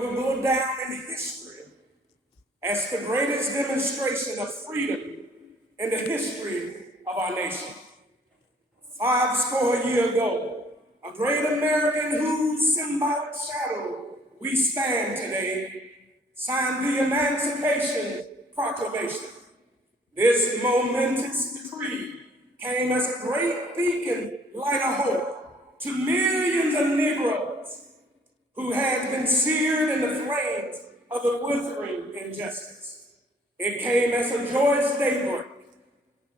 will go down in history as the greatest demonstration of freedom in the history of our nation. 50 years ago, a great American whose symbolic shadow we stand today signed the Emancipation Proclamation. This momentous decree came as a great beacon light of hope to millions of Negroes who had been seared in the flames of the withering injustice. It came as a joyous daybreak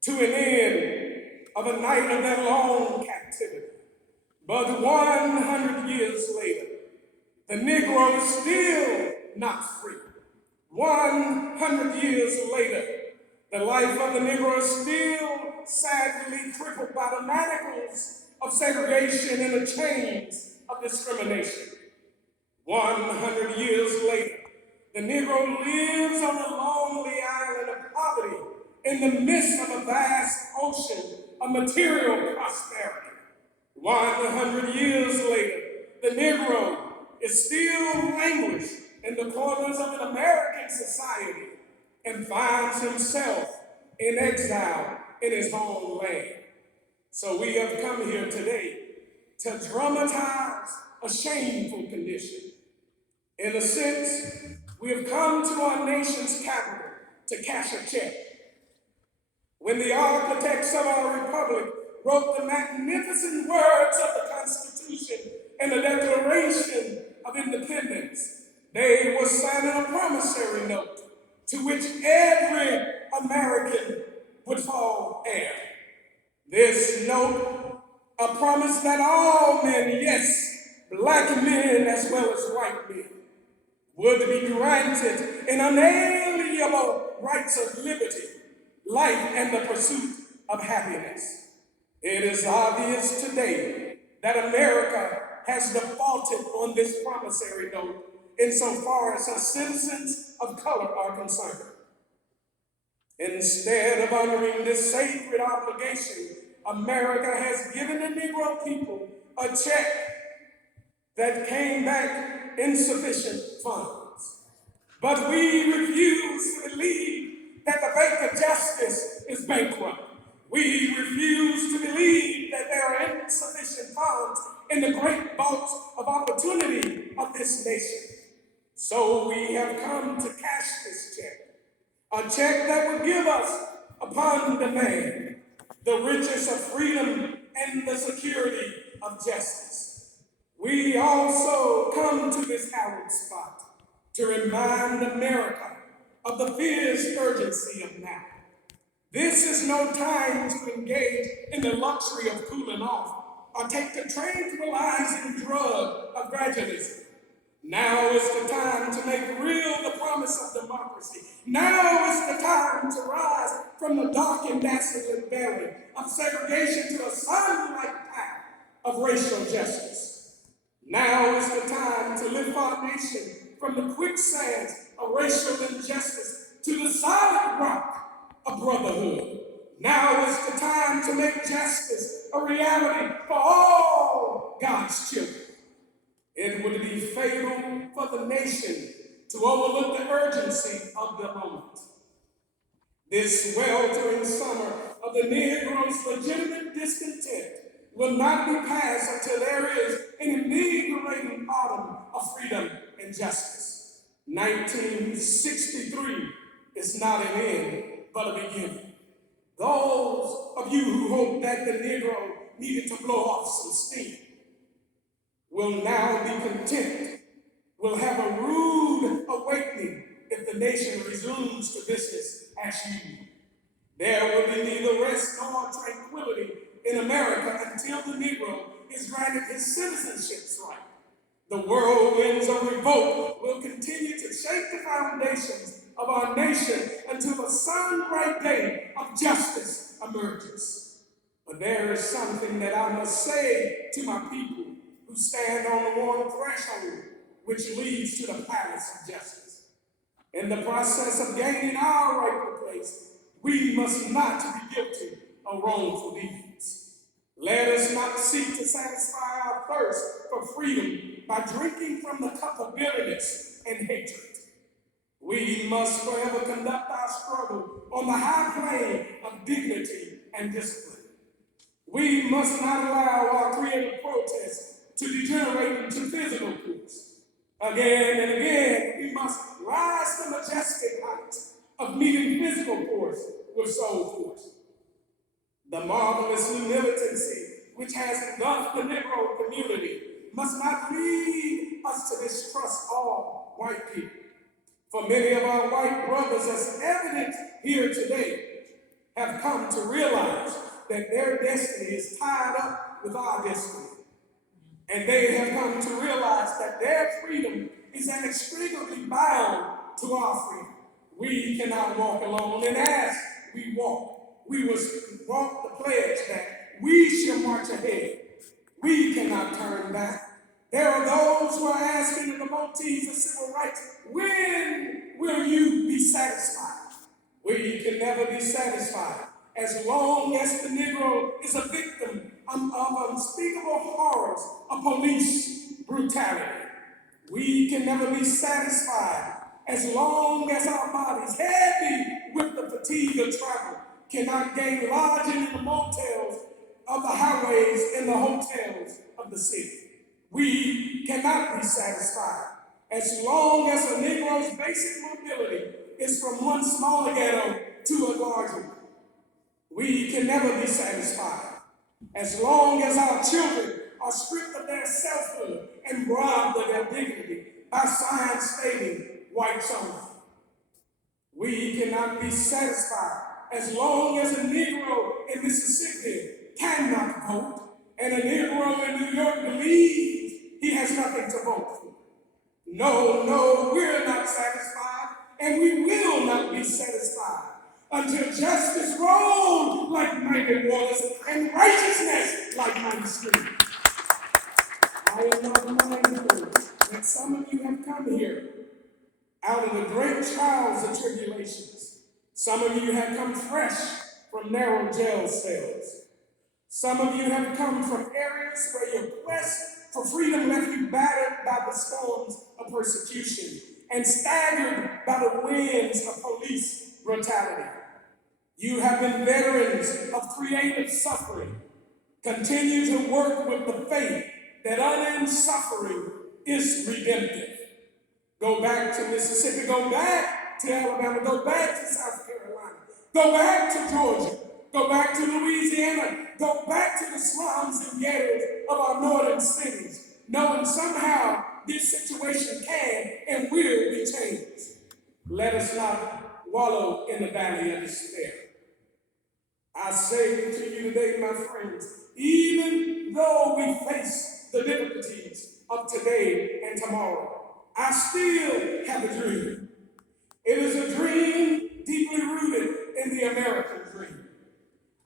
to an end of a night of their long captivity. But 100 years later, the Negro is still not free. 100 years later, the life of the Negro is still sadly crippled by the manacles of segregation and the chains of discrimination. 100 years later, the Negro lives on a lonely island of poverty in the midst of a vast ocean of material prosperity. 100 years later, the Negro is still languished in the corners of an American society and finds himself in exile in his homeland. So we have come here today to dramatize a shameful condition. In a sense, we have come to our nation's capital to cash a check. When the architects of our republic wrote the magnificent words of the Constitution and the Declaration of Independence, they were signing a promissory note to which every American would fall heir. This note, a promise that all men, yes, black men as well as white men, would be granted an unalienable rights of liberty, life, and the pursuit of happiness. It is obvious today that America has defaulted on this promissory note insofar as our citizens of color are concerned. Instead of honoring this sacred obligation, America has given the Negro people a check that came back insufficient funds. But we refuse to believe that the Bank of Justice is bankrupt. We refuse to believe that there are insufficient funds in the great vault of opportunity of this nation. So we have come to cash this check, a check that will give us, upon demand, the riches of freedom and the security of justice. We also come to this hallowed spot to remind America of the fierce urgency of now. This is no time to engage in the luxury of cooling off or take the tranquilizing drug of gradualism. Now is the time to make real the promise of democracy. Now is the time to rise from the dark and desolate valley of segregation to a sunlight path of racial justice. Now is the time to lift our nation from the quicksands of racial injustice to the solid rock of brotherhood. Now is the time to make justice a reality for all God's children. It would be fatal for the nation to overlook the urgency of the moment. This sweltering summer of the Negro's legitimate discontent will not be passed until there is an invigorating autumn of freedom and justice. 1963 is not an end, but a beginning. Those of you who hope that the Negro needed to blow off some steam will now be content, will have a rude awakening if the nation resumes to business as usual. There will be neither rest nor tranquility in America until the Negro is granted his citizenship's right. The whirlwinds of revolt will continue to shake the foundations of our nation until the sunbright day of justice emerges. But there is something that I must say to my people who stand on the warm threshold which leads to the palace of justice. In the process of gaining our rightful place, we must not be guilty of wrongful deeds. Let us not seek to satisfy our thirst for freedom by drinking from the cup of bitterness and hatred. We must forever conduct our struggle on the high plane of dignity and discipline. We must not allow our creative protests to degenerate into physical force. Again and again, we must rise to the majestic height of meeting physical force with soul force. The marvelous new militancy which has engulfed the Negro community must not lead us to distrust all white people. For many of our white brothers, as evident here today, have come to realize that their destiny is tied up with our destiny. And they have come to realize that their freedom is inextricably bound to our freedom. We cannot walk alone, and as we walk, we must walk the pledge that we shall march ahead. We cannot turn back. There are those who are asking the devotees of civil rights, when will you be satisfied? We can never be satisfied as long as the Negro is a victim of unspeakable horrors of police brutality. We can never be satisfied as long as our bodies, heavy with the fatigue of travel, cannot gain lodging in the motels of the highways and the hotels of the city. We cannot be satisfied as long as a Negro's basic mobility is from one small ghetto to a larger one. We can never be satisfied as long as our children are stripped of their selfhood and robbed of their dignity by signs stating whites only. We cannot be satisfied as long as a Negro in Mississippi cannot vote and a Negro in New York believes he has nothing to vote for. No, we're not satisfied, and we will not be satisfied until justice rolls like mighty waters and righteousness like mighty streams. I am not mindful that some of you have come here out of the great trials and tribulations. Some of you have come fresh from narrow jail cells. Some of you have come from areas where your quest for freedom left you battered by the storms of persecution and staggered by the winds of police brutality. You have been veterans of creative suffering. Continue to work with the faith that unending suffering is redemptive. Go back to Mississippi, go back to Alabama, go back to South Carolina, go back to Georgia, go back to Louisiana, go back to the slums and ghettos of our northern cities, knowing somehow this situation can and will be changed. Let us not wallow in the valley of despair. I say to you today, my friends, even though we face the difficulties of today and tomorrow, I still have a dream. It is a dream deeply rooted in the American dream.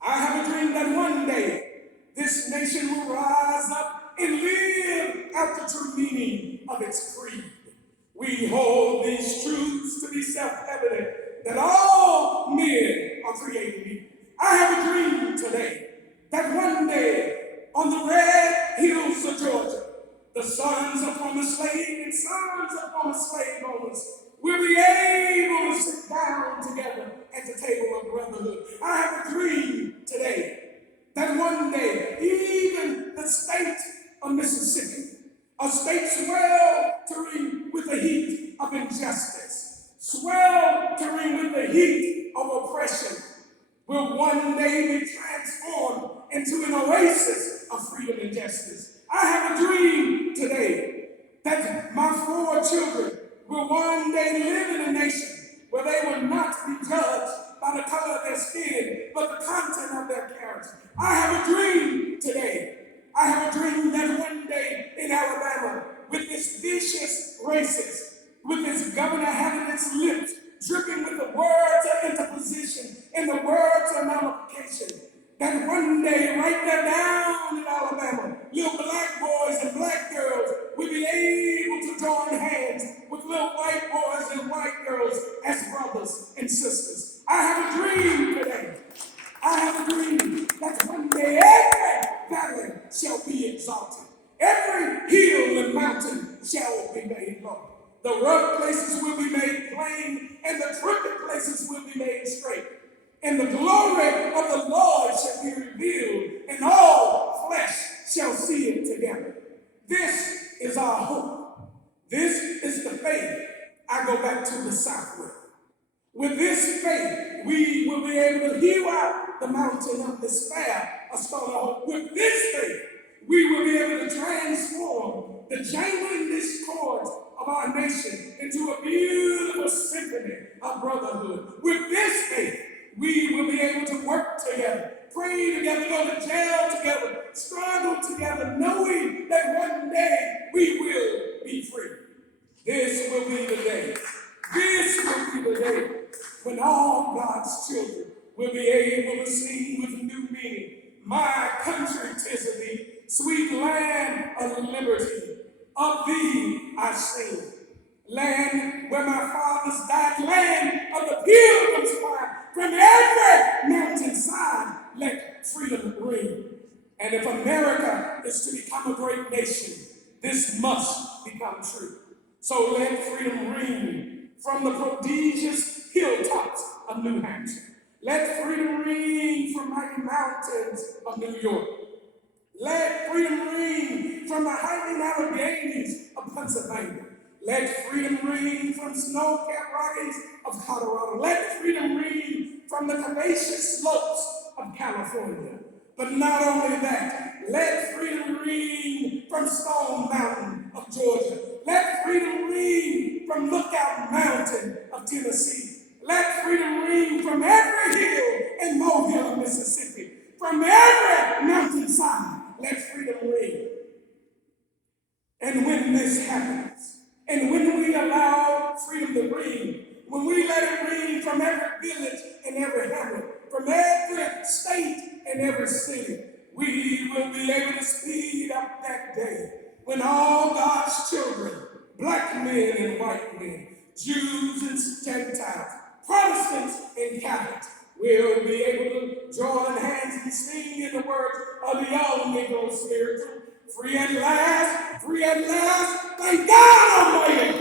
I have a dream that one day this nation will rise up and live out the true meaning of its creed. We hold these truths to be self-evident that all men are created equal. I have a dream today that one day on the red hills of Georgia, the sons of former slaves and sons of former slave owners will be able to sit down together at the table of brotherhood. I have a dream today that one day even the state of Mississippi, a state sweltering with the heat of injustice, sweltering with the heat of oppression, will one day be transformed into an oasis of freedom and justice. I have a dream today that my 4 children will one day live in a nation where they will not be judged by the color of their skin, but the content of their character. I have a dream today. I have a dream that one day in Alabama, with this vicious racist, with this governor having its lips dripping with the words of interposition and the words of nullification, that one day right there down in Alabama, little black boys and black girls will be able to join hands with little white boys and white girls as brothers and sisters. I have a dream today. I have a dream that one day every valley shall be exalted. Every hill and mountain shall be made low. The rough places will be made plain, and the crooked places will be made straight. And the glory of the Lord shall be revealed, and all flesh shall see it together. This is our hope. This is the faith. I go back to the south with. With this faith, we will be able to hew out the mountain of despair, a stone of hope. With this faith, we will be able to transform the jangling discords of our nation into a beautiful symphony of brotherhood. With this faith, we will be able to work together, pray together, go to jail together, struggle together, knowing that one day we will be free. This will be the day. This will be the day when all God's children will be able to sing with new meaning. My country, 'tis of thee, sweet land of liberty. Of thee I sing. Land where my fathers died, land of the pilgrims fly. From every mountainside, let freedom ring. And if America is to become a great nation, this must become true. So let freedom ring from the prodigious hilltops of New Hampshire. Let freedom ring from mighty mountains of New York. Let freedom ring from the highland Alleghenies of Pennsylvania. Let freedom ring from snow-capped Rockies of Colorado. Let freedom ring from the curvaceous slopes of California. But not only that, let freedom ring from Stone Mountain of Georgia. Let freedom ring from Lookout Mountain of Tennessee. Let freedom ring from every hill and molehill of Mississippi. From every mountainside, let freedom ring. And when this happens, and when we allow freedom to ring, when we let it ring from every village and every hamlet, from every state and every city, we will be able to speed up that day when all God's children, black men and white men, Jews and Gentiles, Protestants and Catholics, will be able to join hands and sing in the words of the old Negro spiritual, free at last, thank God Almighty.